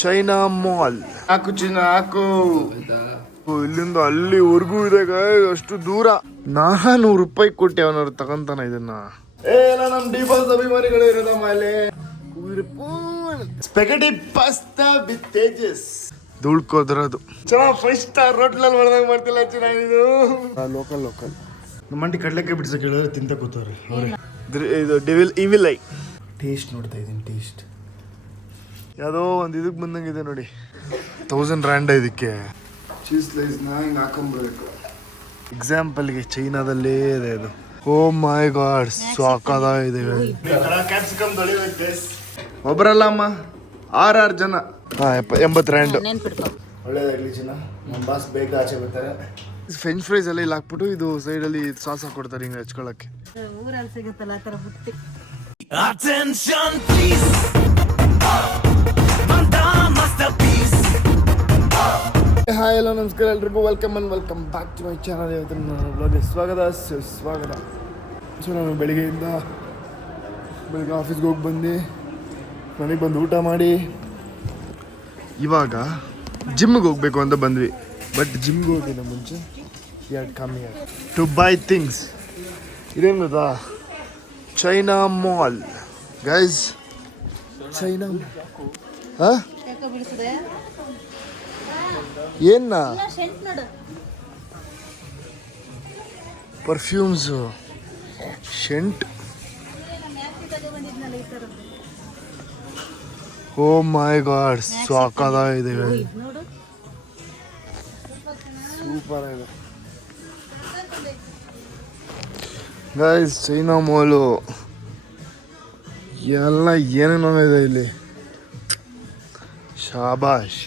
China mall. ಹಾಕು ಚಿನ್ನ ಹಾಕು. ಇಲ್ಲಿಂದ ಅಲ್ಲಿವರೆಗೂ ಇದೆ ಅಷ್ಟು ದೂರ. 400 ರೂಪಾಯಿ ಕೊಟ್ಟೆ ಅವನವ್ರು ತಗೊಂತಾನ ಇದನ್ನ. ಎಲ್ಲ ನಮ್ ಡಿಫಾಲ್ಟ್ ಅಭಿಮಾನಿಗಳೇ ಇರೋದ ಮೇಲೆ ಸ್ಪೆಗಟಿ ಪಾಸ್ತಾ ವಿತ್ ತೇಜಸ್ ದುಳ್ಕೋದ್ರದು ಚೆನ್ನಾಗಿ 5 ಸ್ಟಾರ್ ಹೋಟ್ಲಲ್ಲಿ ಹೊಡೆದಾಗ ಮಾಡ್ತಿಲ್ಲ ಚೆನ್ನಾಗಿದು. ಲೋಕಲ್ ನಮ್ಮ ಮಂಟಿ ಕಡ್ಲೆಕಾಯಿ ಬಿಡ್ಸಕ್ಕೆ ಹೇಳಿದ್ರೆ ತಿಂತ ಕೂತವ್ರೆ ಇದು ಡೆವಿಲ್ ಇವಿಲ್ ಐ. ಟೇಸ್ಟ್ ನೋಡ್ತಾ ಇದ್ದೀನಿ. ಟೇಸ್ಟ್ ಯಾವುದೋ ಒಂದು ಇದಕ್ಕೆ ಬಂದಂಗಿದೆ ನೋಡಿ. 1000 RAND ಇದಕ್ಕೆ. ಚೀಸ್ ಸ್ಲೈಸ್ನ ಹಿಂಗೆ ಹಾಕೊಂಡ್ಬಿಡ್ಬೇಕು. ಎಕ್ಸಾಂಪಲ್ಗೆ ಚೈನಾದಲ್ಲೇ ಇದೆ ಇದು. ಓ ಮೈ ಗಾಡ್ ಸಾಕಾದ ಇದೆ. ಕ್ಯಾಪ್ಸಿಕಮ್ ತೊಳಿಬೇಕು. ಒಬ್ಬರಲ್ಲ ಅಮ್ಮ 6 ಜನ. 80 RAND. ಒಳ್ಳೇದಾಗ್ಲಿ ಚಿನ್ನ. ನಮ್ಮ ಬಾಸ್ ಬೇಗ ಆಚೆ ಬರ್ತಾರೆ. ಫ್ರೆಂಚ್ ಫ್ರೈಸ್ ಎಲ್ಲ ಇಲ್ಲಿ ಹಾಕ್ಬಿಟ್ಟು ಇದು ಸೈಡಲ್ಲಿ ಸಾಸ್ ಹಾಕೊಡ್ತಾರೆ ಹಿಂಗೆ ಹಚ್ಕೊಳಕ್ಕೆ. ಊರಲ್ಲಿ ಸಿಗುತ್ತಲ್ಲ ಆ ಥರ ಬುತ್ತಿ. Attention please. ಹಾಯ್ ಹಲೋ ನಮಸ್ಕಾರ ಎಲ್ರಿಗೂ. Welcome back to my channel. ಇವತ್ತು ನನ್ನ ಬ್ಲಾಗ್ಗೆ ಸ್ವಾಗತ. ಸೊ ನಾನು ಬೆಳಿಗ್ಗೆ ಆಫೀಸ್ಗೆ ಹೋಗಿ ಬಂದು ಮನೆಗೆ ಬಂದು ಊಟ ಮಾಡಿ ಇವಾಗ ಜಿಮ್ಗೆ ಹೋಗ್ಬೇಕು ಅಂತ ಬಂದ್ವಿ. ಬಟ್ ಜಿಮ್ಗೆ ಹೋಗಿದ್ದ ಮುಂಚೆ ಕಮ್ಮಿ ಟು ಬೈ ಥಿಂಗ್ಸ್. ಇದೇನು ಗೊತ್ತಾ? China mall guys. ಚೈನಾ ಹಾಂ ಏನ perfumes shunt. O my god ಸಾಕಾದ ಇದೆ. ಸೂಪರ್ ಇದೆ ಗೈಸ್. ಚೈನಾ ಮಾಲು ಎಲ್ಲ ಏನೇನೋ ಇದೆ ಇಲ್ಲಿ. ಶಾಬಾಷ್.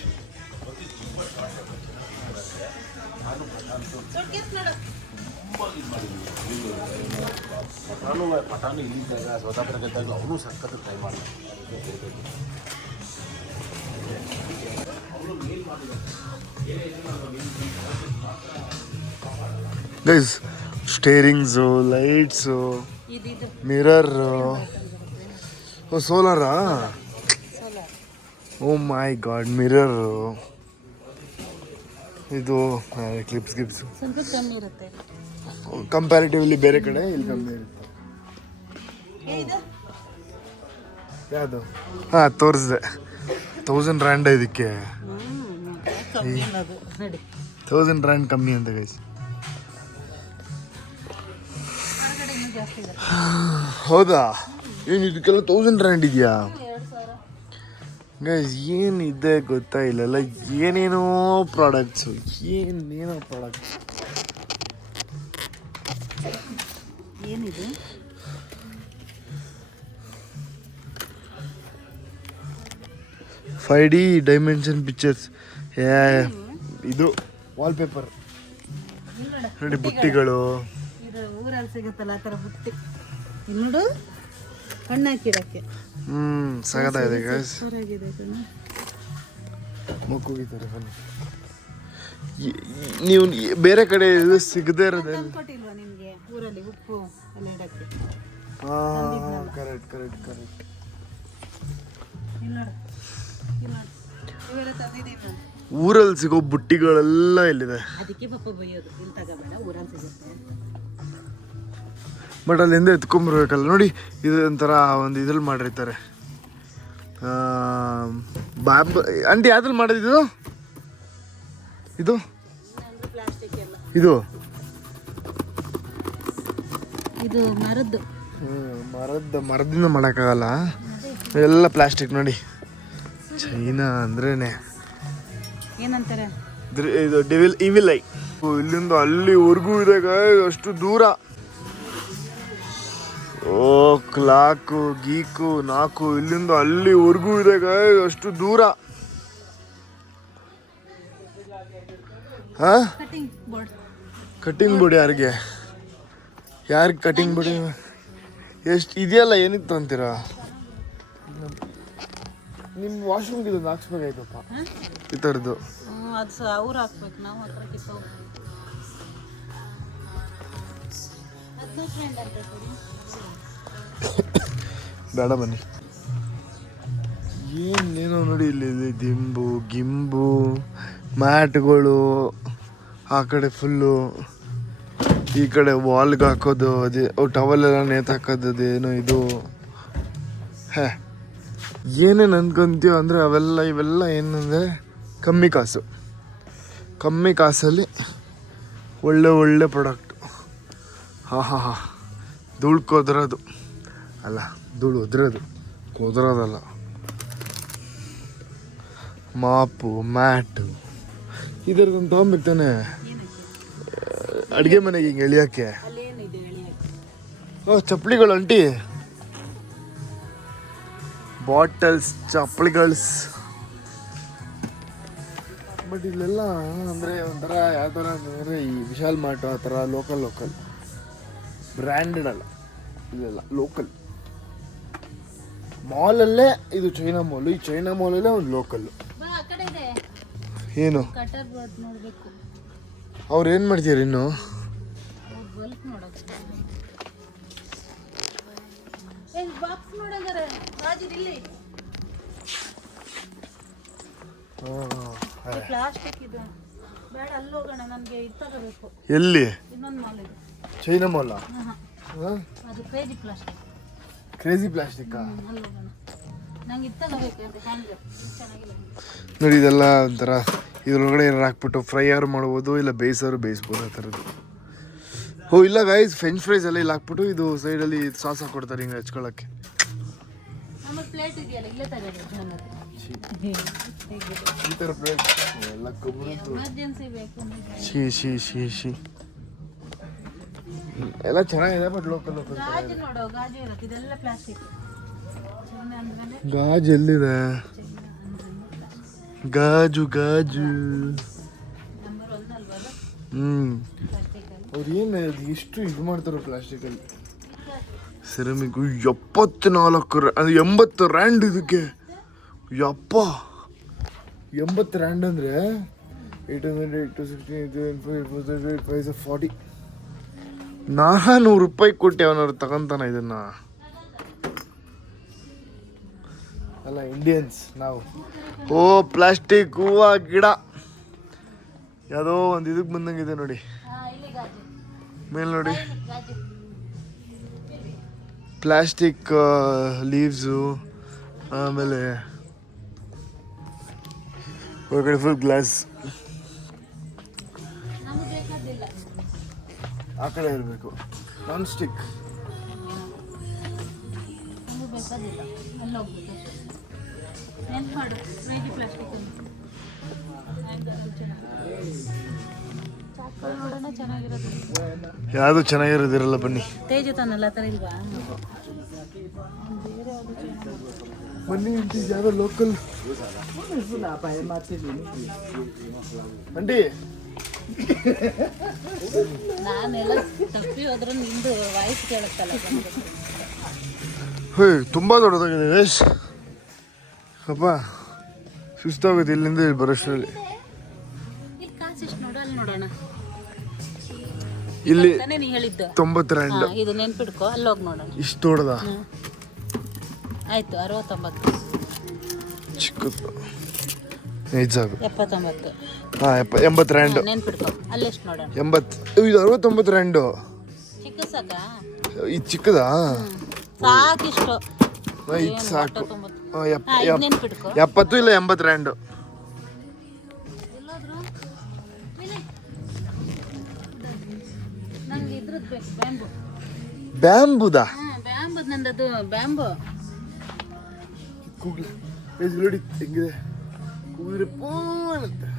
Guys steerings, lights, mirror. Oh Solara? Oh my god mirror. ಇದು ಕ್ಲಿಪ್ಸ್ ಸ್ವಲ್ಪ ಕಮ್ಮಿ ಇರುತ್ತೆ ಕಂಪ್ಯಾರಿಟಿವ್ಲಿ ಬೇರೆ ಕಡೆ. ಇಲ್ಲಿ ಕಮ್ಮಿ ಇರುತ್ತೆ. ಯಾವುದು? ಹಾಂ ತೋರಿಸಿದೆ. 1000 RAND ಇದಕ್ಕೆ. 1000 RAND ಕಮ್ಮಿ ಅಂತ ಗೈಸ್. ಹೌದಾ? ಏನು ಇದಕ್ಕೆಲ್ಲ 1000 RAND ಇದೆಯಾ ಗೈಸ್? ಏನಿದೆ ಗೊತ್ತಾ ಇಲ್ಲೆಲ್ಲ ಏನೇನೋ ಪ್ರಾಡಕ್ಟ್ಸು. ಏನೇನೋ ಪ್ರಾಡಕ್ಟ್ಸ್. ಏನಿದೆ? $5D dimension pictures. ಇದು ವಾಲ್ಪೇಪರ್ ನೋಡಿ. ಬುಟ್ಟಿಗಳು. ಇದು ಊರಲ್ಲಿ ಸಿಗುತ್ತಲ್ಲ ಆ ಥರ ಬುತ್ತಿ. ನೋಡು ಹಣ್ಣು ಹಾಕಿಡಕ್ಕೆ. ಸಗದಾಗಿದೆ ಗೈಸ್. ಮಕ್ಕಳಿದ್ದಾರೆ. ನೀವು ಬೇರೆ ಕಡೆ ಇದು ಸಿಗದೇ ಇರೋದಿಲ್ಲ. ಕೊಟ್ಟಿಲ್ವಾ ನಿಮಗೆ ಊರಲ್ಲಿ ಉಪ್ಪು ಎಲ್ಲ ಇಡಕ್ಕೆ? ಹಾಂ ಕರೆಕ್ಟ್. ಇವೆಲ್ಲ ತಂದಿದ್ದೀವಿ ನಾನು. ಊರಲ್ಲಿ ಸಿಗೋ ಬುಟ್ಟಿಗಳೆಲ್ಲ ಇಲ್ಲಿದೆ. ಅದಕ್ಕೆ ಪಪ್ಪ ಬೈಯೋದು ಇಲ್ಲಿ ತಗೋಬೇಡ ಊರಲ್ಲಿ ಸಿಗುತ್ತೆ. ಬಟ್ ಅಲ್ಲಿಂದ ಎತ್ಕೊಂಬರ್ಬೇಕಲ್ಲ ನೋಡಿ. ಇದು ಒಂಥರ ಒಂದು ಇದ್ರಲ್ಲಿ ಮಾಡಿರ್ತಾರೆ. ಆಂಟಿ ಯಾವ್ದ್ರಲ್ಲಿ ಮಾಡೋದಿದು? ಇದು ಪ್ಲಾಸ್ಟಿಕ್ ಎಲ್ಲ. ಇದು ಮರದಿಂದ ಮಾಡೋಕ್ಕಾಗಲ್ಲ. ಎಲ್ಲ ಪ್ಲಾಸ್ಟಿಕ್ ನೋಡಿ. ಚೈನಾ ಅಂದ್ರೇನೆ ಏನಂತಾರೆ? ಇದು ಡೆವಿಲ್ ಇವಿಲ್ ಐ. ಇಲ್ಲಿಂದ ಅಲ್ಲಿವರೆಗೂ ಇದೆ ಅಷ್ಟು ದೂರ. ಓ ಕ್ಲಾಕು ಗೀಕು 4 ಇಲ್ಲಿಂದ ಅಲ್ಲಿವರೆಗೂ ಇದೆ ಅಷ್ಟು ದೂರ. ಹಾ ಕಟಿಂಗ್ ಬೋರ್ಡ್ ಯಾರಿಗೆ ಕಟಿಂಗ್ ಬೋರ್ಡ್ ಎಷ್ಟು ಇದೆಯಲ್ಲ? ಏನಕ್ಕೆ ತಂತೀರಾ? ನಿಮ್ಮ ವಾಶ್ರೂಮ್ಗೆ ಇದೊಂದು ಹಾಕ್ಸ್ಬೇಕಾಯ್ತಪ್ಪ ಈ ಥರದ್ದು. ಅದು ಅವ್ರು ಹಾಕ್ಬೇಕು, ನಾವು ಹತ್ರ ಕಿತ್ತೋ. ಬೇಡ ಬನ್ನಿ. ಏನೇನೋ ನೋಡಿ ಇಲ್ಲಿ ದಿಂಬು ಗಿಂಬು ಮ್ಯಾಟ್ಗಳು, ಆ ಕಡೆ ಫುಲ್ಲು, ಈ ಕಡೆ ವಾಲ್ಗೆ ಹಾಕೋದು ಅದೇ ಟವಲ್ ಎಲ್ಲ ನೇತಾಕೋದು ಅದೇನೋ ಇದು. ಏನೇನು ಅನ್ಕೊಂತೀವೋ ಅಂದರೆ ಇವೆಲ್ಲ ಏನಂದರೆ ಕಮ್ಮಿ ಕಾಸಲ್ಲಿ ಒಳ್ಳೆ ಪ್ರಾಡಕ್ಟು. ಹಾ ಧೂಳು ಕೊದ್ರೋದು ಅಲ್ಲ, ಧೂಳು ಕೊದ್ರೋದಲ್ಲ, ಮಾಪು ಮ್ಯಾಟು ಇದರದೊಂದು ತೊಗೊಂಬೇಕು ತಾನೆ ಅಡುಗೆ ಮನೆಗೆ ಹಿಂಗೆ ಎಳಿಯೋಕ್ಕೆ. ಚಪ್ಪಲಿಗಳು ಅಂಟಿ, ಬಾಟಲ್ಸ್, ಚಪ್ಪಲಿಗಳ್ಸ್. ಬಟ್ ಇಲ್ಲೆಲ್ಲ ಅಂದರೆ ಒಂಥರ ಯಾವ ಥರ ಅಂದರೆ ಈ ವಿಶಾಲ್ ಮಾರ್ಟ್ ಆ ಥರ ಲೋಕಲ್ ಬ್ರ್ಯಾಂಡೆಡ್ ಅಲ್ಲ, ಇಲ್ಲೆಲ್ಲ ಲೋಕಲ್. ಮಾಲಲ್ಲೇ ಇದು ಚೈನಾ ಮಾಲು, ಈ ಚೈನಾ ಮಾಲಲ್ಲೇ ಒಂದು ಲೋಕಲ್ಲು. ಏನು ಅವ್ರು ಏನು ಮಾಡ್ತೀರಿ ಇನ್ನು? ಎಲ್ಲಿ? ಚೈನಾ ಮಾಲ? ಕ್ರೇಜಿ ಪ್ಲಾಸ್ಟಿಕ್ ನೋಡಿ. ಇದೆಲ್ಲ ಒಂಥರ ಇದ್ರೊಳಗಡೆ ಏನಾರು ಹಾಕ್ಬಿಟ್ಟು ಫ್ರೈಯಾರು ಮಾಡ್ಬೋದು, ಇಲ್ಲ ಬೇಯಿಸ್ಬೋದು ಆ ಥರದ್ದು. ಇಲ್ಲ ಗೈಸ್, ಫ್ರೆಂಚ್ ಫ್ರೈಸ್ ಎಲ್ಲ ಇಲ್ಲಿ ಹಾಕ್ಬಿಟ್ಟು ಇದು ಸೈಡಲ್ಲಿ ಸಾಸ್ ಹಾಕ್ಕೊಡ್ತಾರೆ ಹಿಂಗೆ ಹಚ್ಕೊಳ್ಳೋಕ್ಕೆ. ಈ ಥರ ಪ್ಲೇಟ್ ಎಲ್ಲ ಶಿ ಎಲ್ಲ ಚೆನ್ನಾಗಿದೆ. ಬಟ್ ಲೋಕಲ್ ಗಾಜು ಎಲ್ಲಿದೆ? ಗಾಜು ಅವ್ರು ಏನು ಇಷ್ಟು ಇದು ಮಾಡ್ತಾರೆ ಪ್ಲಾಸ್ಟಿಕಲ್ಲಿ. ಸೆರಮಿಕ್ 74 ಅದು 80 ರ್ಯಾಂಡ್ ಇದಕ್ಕೆ. ಯಪ್ಪ 80 ರ್ಯಾಂಡ್ ಅಂದರೆ 800 40 400 ರೂಪಾಯಿ ಕೊಟ್ಟು ಅವನವ್ರು ತಗೊಂತಾನ ಇದನ್ನ. ಅಲ್ಲ ಇಂಡಿಯನ್ಸ್ ನಾವು. ಪ್ಲಾಸ್ಟಿಕ್ ಹೂವು ಗಿಡ ಯಾವುದೋ ಒಂದು ಇದಕ್ಕೆ ಬಂದಂಗಿದೆ ನೋಡಿ ಮೇಲೆ ನೋಡಿ. ಪ್ಲಾಸ್ಟಿಕ್ ಲೀವ್ಸು, ಆಮೇಲೆ ಹೊರಗಡೆ ಫುಲ್ ಗ್ಲಾಸ್. ಆ ಕಡೆ ಇರಬೇಕು ನಾನ್ ಸ್ಟಿಕ್. ಯಾವುದು ಚೆನ್ನಾಗಿರೋದಿರಲ್ಲ ಬನ್ನಿ. ಬನ್ನಿ ಯಾವ್ದೋ ಲೋಕಲ್ ಅಂಟಿ. ತುಂಬಾ ದೊಡ್ಡದಾಗಿದೆ ವೇಶ್. ಅಪ್ಪ ಸುಸ್ತಾಗುತ್ತೆ ಇಲ್ಲಿಂದ ಬರೋಷ್ಟರಲ್ಲಿ. ಇಲ್ಲಿ 90 ರ್ಯಾಂಡ್. ಇದು ನೆನ್ಪಿಡ್ಕೊ, ಅಲ್ಲಿ ಹೋಗಿ ನೋಡೋಣ. ಇಷ್ಟು ದೊಡ್ಡದ? ಆಯ್ತು 69. ಚಿಕ್ಕದು ನೈಜ್ ಸಾಕು. 79. ಹಾಂ 80 ರ್ಯಾಂಡ್ ನೆನ್ಪಿಡ್ಕೊ, ಅಲ್ಲೆಷ್ಟು ನೋಡೋಣ. 80. ಇದು 69 ರ್ಯಾಂಡು. ಚಿಕ್ಕ ಸಾಕ? ಇದು ಚಿಕ್ಕದಾ? ಸಾಕಿಷ್ಟು. ಇದು ಸಾಕು. 70 ಇಲ್ಲ 80 ರ್ಯಾಂಡು. ನಂಗೆ ಇದ್ರದ್ದು ಬೇಕು, ಬ್ಯಾಂಬು. ಬ್ಯಾಂಬುದಾ? ಬ್ಯಾಂಬುದು ನಂದದು ಬ್ಯಾಂಬು. ಕೂಗ್ಲಿ ನೋಡಿ ಹೆಂಗಿದೆ ಕೂಗಿದ್ರೆ ಪೂನಂತೆ.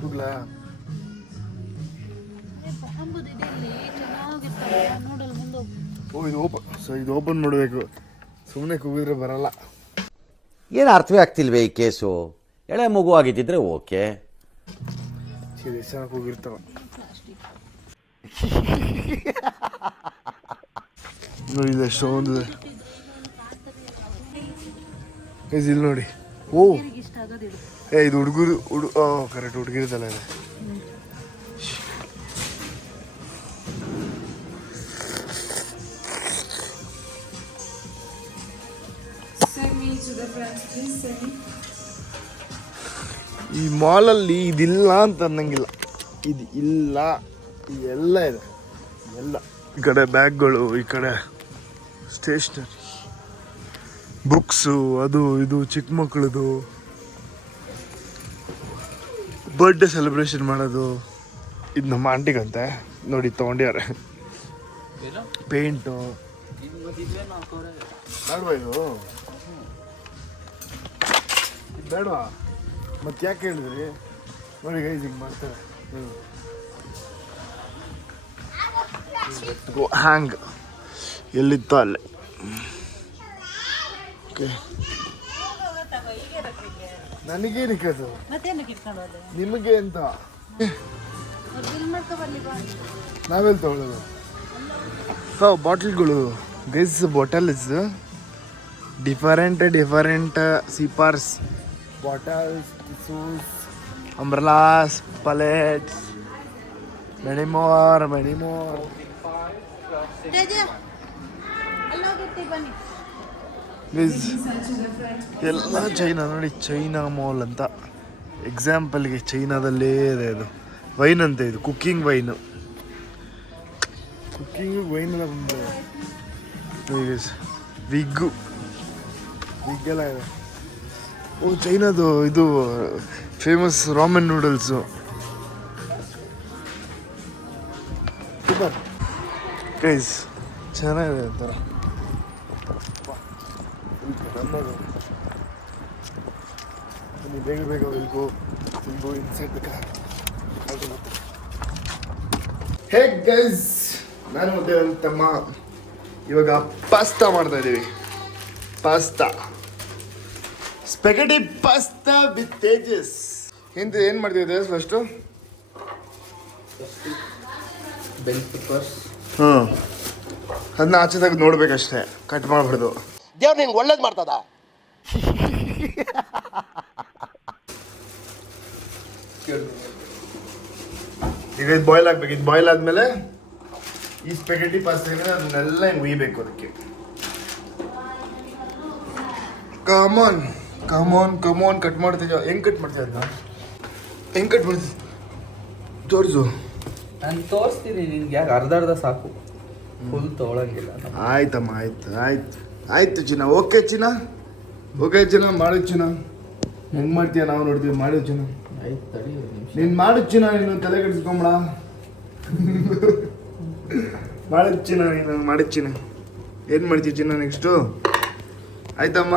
ಕೂಗ್ಲಾ? ಬ್ಯಾಂಬುದು ಇದೆ ಇಲ್ಲಿ, ಚೆನ್ನಾಗಿರ್ತವೆ ನೋಡಲ್ಲ ಮುಂದೆ. ಇದು ಓಪನ್ ಮಾಡಬೇಕು, ಸುಮ್ಮನೆ ಕೂಗಿದ್ರೆ ಬರಲ್ಲ. ಏನು ಅರ್ಥವೇ ಆಗ್ತಿಲ್ವೇ ಈ ಕೇಸು? ಎಳೆ ಮಗು ಆಗಿದ್ದಿದ್ರೆ ಓಕೆ. ಚೆನ್ನಾಗಿ ಕೂಗಿರ್ತಾವ ನೋಡಿ. ಇದು ಎಷ್ಟೊಂದು ಇಲ್ಲಿ ನೋಡಿ. ಇದು ಹುಡುಗರು ಕರೆಕ್ಟ್ ಹುಡುಗಿರ್ತಲ್ಲ ಇದು. ಈ ಮಾಲಲ್ಲಿ ಇದಿಲ್ಲ ಅಂತ ಅನ್ನಂಗಿಲ್ಲ, ಇದು ಇಲ್ಲ, ಎಲ್ಲ ಇದೆ, ಎಲ್ಲ. ಈ ಕಡೆ ಬ್ಯಾಗ್ಗಳು, ಈ ಕಡೆ ಸ್ಟೇಷ್ನರಿ, ಬುಕ್ಸು, ಅದು ಇದು, ಚಿಕ್ಕ ಮಕ್ಕಳದು ಬರ್ಡೇ ಸೆಲೆಬ್ರೇಷನ್ ಮಾಡೋದು. ಇದು ನಮ್ಮ ಆಂಟಿಗಂತೆ ನೋಡಿ ತೊಗೊಂಡ್ಯಾರೆ. ಪೇಂಟು ಬೇಡವಾ ಇದು ಬೇಡವಾ? ಮತ್ತೆ ಯಾಕೆ ಹೇಳಿದ್ರಿ? ನೋಡಿ ಗೈಸ್ ಹಿಂಗೆ ಮಾಡ್ತಾರೆ. ಹ್ಯಾಂಗ್ ಎಲ್ಲಿತ್ತೋ ಅಲ್ಲೇ. ಓಕೆ, ನನಗೇನಕ್ಕೆ ಅದು? ನಿಮಗೆ ಅಂತ ನಾವೆಲ್ಲಿ ತಗೊಳ್ಳೋದು? ಬಾಟಲ್ಗಳು guys, bottles different sippers, bottles, tissues, umbrellas, plates, many more. ಎಲ್ಲ ಚೈನಾ ನೋಡಿ, ಚೈನಾ ಮಾಲ್ ಅಂತ. ಎಕ್ಸಾಂಪಲ್ಗೆ ಚೈನಾದಲ್ಲೇ ಇದೆ ಇದು. ವೈನ್ ಅಂತೆ, ಇದು ಕುಕ್ಕಿಂಗ್ ವೈನ್ ಎಲ್ಲ ಬಂದು ವಿಗ್ಗು ಎಲ್ಲ ಇದೆ. ಓ, ಚೈನಾದು ಇದು famous ramen noodles. Super guys, ಚೆನ್ನಾಗಿದೆ ಒಂಥರ. ಬೇಗ will go inside the car. Hey guys, ನಾನು ಮತ್ತೆ ನನ್ನ ತಮ್ಮ ಇವಾಗ ಪಾಸ್ತಾ ಮಾಡ್ತಾ ಇದ್ದೀವಿ. Spaghetti pasta with Tejas. ಏನು ಮಾಡ್ತೀವಿ ತೇಜಸ್? ಫಸ್ಟು ಬೆಲ್ ಪೆಪ್ಪರ್ಸ್, ಹಾಂ, ಅದನ್ನ ಆಚೆದಾಗ ನೋಡ್ಬೇಕಷ್ಟೇ, ಕಟ್ ಮಾಡಬಾರ್ದು. ದೇವ್ರು ನಿನ್ಗೆ ಒಳ್ಳೇದು ಮಾಡ್ತದ. ಈಗ ಇದು ಬಾಯ್ಲ್ ಆಗ್ಬೇಕು. ಇದು ಬಾಯ್ಲ್ ಆದಮೇಲೆ ಈ ಸ್ಪೆಗಟಿ ಪಾಸ್ತಾ ಏನಿದೆ ಅದನ್ನೆಲ್ಲ ಹಿಂಗೆ ಉಯ್ಬೇಕು. ಅದಕ್ಕೆ ಕಮಾನ್ ಕಟ್ ಮಾಡ್ತೀವಿ. ಹೆಂಗೆ ಕಟ್ ಮಾಡ್ತೀವಿ ಅದನ್ನ? ಹೆಂಗೆ ಕಟ್ ಮಾಡ್ತೀವಿ ತೋರಿಸು. ನಾನು ತೋರಿಸ್ತೀನಿ ನಿನ್ಗೆ. ಯಾಕೆ ಅರ್ಧ ಸಾಕು, ಫುಲ್ ತೊಗೊಳಂಗಿಲ್ಲ. ಆಯ್ತಮ್ಮ, ಆಯ್ತು ಚಿನ್ನ. ಓಕೆ ಚಿನ್ನ, ಮಾಡು ಚಿನ್ನ. ಹೆಂಗೆ ಮಾಡ್ತೀಯ ನಾವು ನೋಡ್ತೀವಿ. ಮಾಡು ಚಿನ್ನ. ಆಯ್ತು, ತಡಿ ನೀನು ಮಾಡು ಚಿನ್ನ. ನೀನು ತಲೆ ಕೆಡಿಸ್ಕೊಂಬೇಡ. ಮಾಡಿದ ಚಿನ್ನ. ಏನು ಮಾಡ್ತೀವಿ ಚಿನ್ನ ನೆಕ್ಸ್ಟು? ಆಯ್ತಮ್ಮ,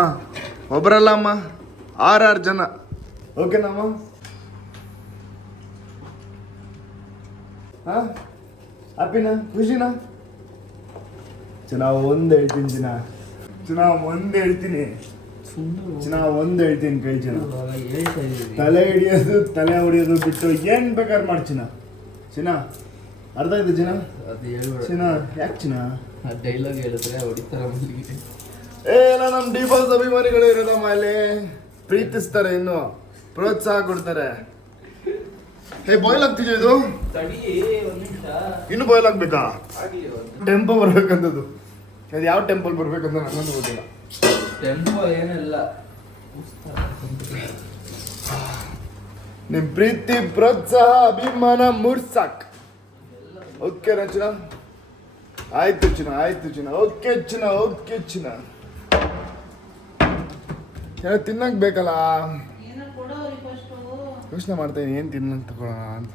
ಒಬ್ಬರಲ್ಲ ಅಮ್ಮ, 6 ಜನ. ಓಕೆನಮ್ಮ? ಹಾಂ, ಹ್ಯಾಪಿನಾ? ಖುಷಿನಾ? ಒಂದು ಹೇಳ್ತೀನಿ ಚಿನ್ನ. ಒಂದು ಹೇಳ್ತೀನಿ ಕೈ ಚಿನ್ನ. ತಲೆ ಹಿಡಿಯೋದು, ತಲೆ ಹೊಡಿಯೋದು ಬಿಟ್ಟು ಏನು ಬೇಕಾದ್ರೆ ಮಾಡಿ ಚಿನ್ನ. ಅರ್ಥ ಆಯ್ತು ಚಿನ್ನ? ಚಿನ್ನ ಯಾಕೆ ಚಿನ್ನ? ಡೈಲಾಗ್ ಹೇಳಿದ್ರೆ ಹೊಡಿತಾರ ಮಲ್ಲಿಗೆ. ಎಲ್ಲ ನಮ್ಮ ಡಿ ಬಾಸ್ ಅಭಿಮಾನಿಗಳು ಇರೋದಮ್ಮ ಅಲ್ಲಿ. ಪ್ರೀತಿಸ್ತಾರೆ, ಇನ್ನು ಪ್ರೋತ್ಸಾಹ ಕೊಡ್ತಾರೆ. ಬಾಯ್ಲ್ ಆಗ್ತಿದೆ ಇದು. ಇನ್ನು ಬಾಯ್ಲ್ ಆಗ್ಬೇಕಾ? ಟೆಂಪೋ ಬರ್ಬೇಕಂತದ್ದು. ಅದು ಯಾವ ಟೆಂಪಲ್ ಬರ್ಬೇಕಂತ ನನಗೊಂದು ಗೊತ್ತಿಲ್ಲ. ಟೆಂಪೋ ಏನಿಲ್ಲ, ನಿಮ್ ಪ್ರೀತಿ, ಪ್ರೋತ್ಸಾಹ, ಅಭಿಮಾನ ಮೂರ್ಸಾಕ್. ಓಕೆ ರಚನ? ಆಯ್ತು ಚಿನ್ನ. ಓಕೆ ಚಿನ್ನ. ತಿನ್ನಕ್ ಬೇಕಲ್ಲ, ಯೋಚನೆ ಮಾಡ್ತಾ ಇದ್ದೀನಿ ಏನು ತಿನ್ನಕ್ ತಗೊಳ್ಳೋಣ ಅಂತ.